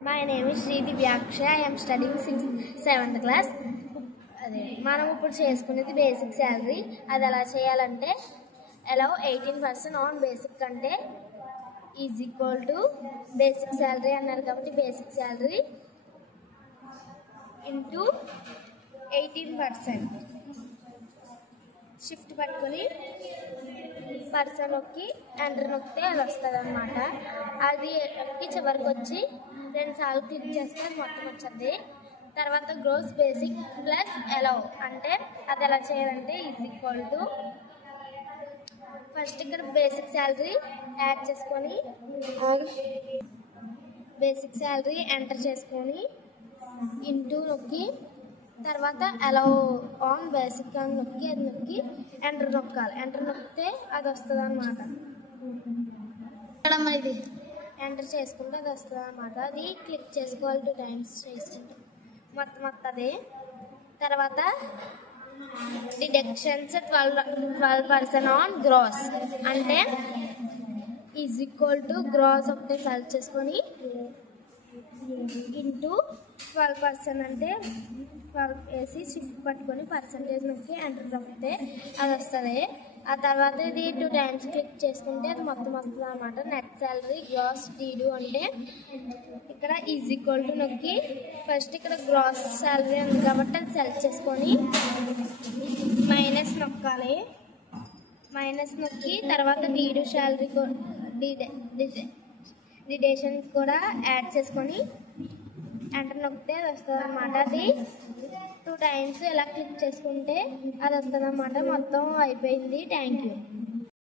My name is Sri Divyaksha. I am studying 7th class. మనం ఇప్పుడు చేసుకునేది basic salary. అది ఎలా చేయాలంటే allow 18% on basic అంటే is equal to basic salary అన్నారు కాబట్టి basic salary into 18%. షిఫ్ట్ పట్టుకొని పర్సన్ నొక్కి ఎంటర్ నొక్కితే అది వస్తుంది అనమాట. అది చివరికి వచ్చి 2 సార్లు క్లిక్ చేస్తే అది మొత్తం వచ్చింది. తర్వాత గ్రోస్ బేసిక్ ప్లస్ అలౌ అంటే అది ఎలా చేయాలంటే ఈజ్ ఈక్వల్ టు ఫస్ట్ ఇక్కడ బేసిక్ శాలరీ యాడ్ చేసుకొని బేసిక్ శాలరీ ఎంటర్ చేసుకొని ఇంటూ నొక్కి తర్వాత అలౌ ఆన్ బేసిక్ అని నొక్కి అది నొక్కి ఎంటర్ నొక్కాలి. ఎంటర్ నొక్కితే అది వస్తుంది అనమాట. ఇది ఎంటర్ చేసుకుంటే అది వస్తుంది అనమాట. అది క్లిక్ చేసుకోవాలి 2 times చేసుకుంటే మొత్తం వస్తుంది. తర్వాత డిడక్షన్స్ 12% ఆన్ గ్రాస్ అంటే ఈజ్ ఈక్వల్ టు గ్రాస్ ఒకటి సెలెక్ట్ చేసుకొని ఇంటూ 12% అంటే 12 వేసి షిఫ్ట్ పట్టుకొని పర్సంటేజ్ నొక్కి ఎంటర్ నొక్కితే అది వస్తుంది. ఆ తర్వాత ఇది 2 times క్లిక్ చేసుకుంటే అది మొత్తం వస్తుంది అనమాట. నెట్ శాలరీ గ్రాస్ డీడు అంటే ఇక్కడ ఈజ్ ఈక్వల్ టు నొక్కి ఫస్ట్ ఇక్కడ గ్రాస్ శాలరీ ఉంది కాబట్టి అది సెలెక్ట్ చేసుకొని మైనస్ నొక్కాలి. మైనస్ నొక్కి తర్వాత డీడు శాలరీ డిడేషన్ కూడా యాడ్ చేసుకొని ఎంటర్ నొక్కితే అది వస్తుంది అనమాట. అది 2 times ఇలా క్లిక్ చేసుకుంటే అది వస్తుంది అనమాట. మొత్తం అయిపోయింది. Thank you.